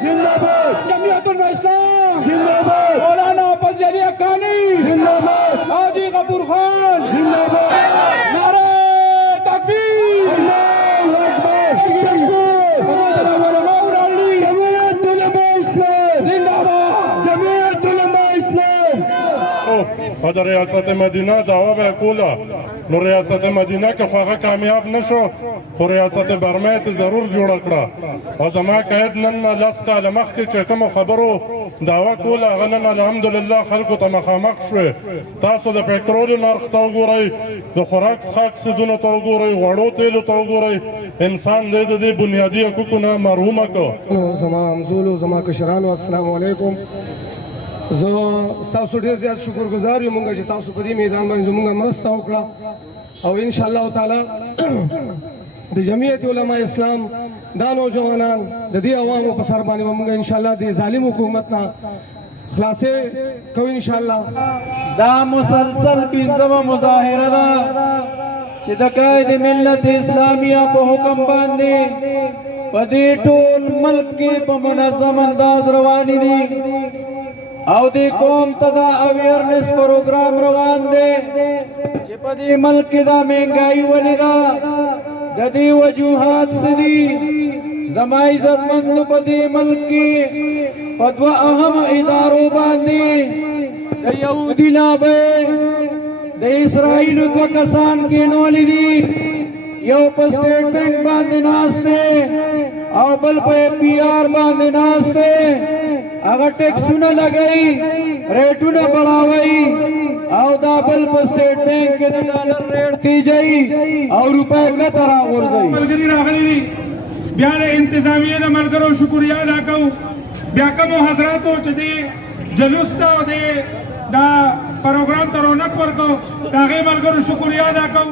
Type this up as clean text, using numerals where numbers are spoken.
जिंदाबाद जमियतुल इस्लाम जिंदाबाद मौलाना फजल अली हक्कानी जिंदाबाद हाजी गफूर खान जिंदाबाद नारे तकबीर अल्लाहू अकबर जमीयत उलमा इस्लाम जिंदाबाद जमीयत उलमा इस्लाम د ریاست مدینه دعوا به کوله نو ریاست مدینه که خو هغه کامیاب نشو خو ریاست برما ته ضرور جوړه کړه او زما قید نن لس کاله مخکې چې کومو خبرو دعوا کوله هغه نن الحمدلله خلکو ته مخامخ شوې تاسو د پټرولو نرخ ته وګورئ د خوراک څښاک څیزونو ته وګورئ غوړو تیلو ته وګورئ انسان د دې بنیادي حقوقو نه محرومه کړ زما همزولو زما کشرانو السلام علیکم زه ستاسو ډېر زیات شکرګزار یم مونږ چې تاسو په دې میدان باندې زموږ مرسته وکړه او ان شاء الله تعالی د جمعیت علما اسلام دا نوجوانان د دې عوامو په سر باندې مونږ ان شاء الله د ظالم حکومت نه خلاصې کوو ان شاء الله دا مسلسل پنځمه مظاهره ده چې د قائد ملت اسلامیه په حکم باندې په دې ټول ملک کې په منظم انداز روانې دي او دې قوم ته دا اویرنس پروګرام روان دی چې په دې ملک کې دا مهنګایي ولې ده د دې وجوهات څه دي زما عزتمندو په دې ملک کې په دوه اهم ادارو باندې د یهودي لابه د اسرائیلو دوه کسان کېنولي دي یو په سټیټ بینک باندې ناست دی او بل په پی آر باندې ناست دی هغه ټیکسونه لګوي ریټونه بڑھاوي او دا بل په سټیټ بینک کې د ډالر ریټ کیږي او روپے کته راغورځي ملګری راغلي دي بیا د انتظامیې د ملګرو شکریا ادا کوو بیا کومو حضراتو چې د جلوس ته او د دا پروګرام ته رونق ورکړو د هغې ملګرو شکریا ادا کوو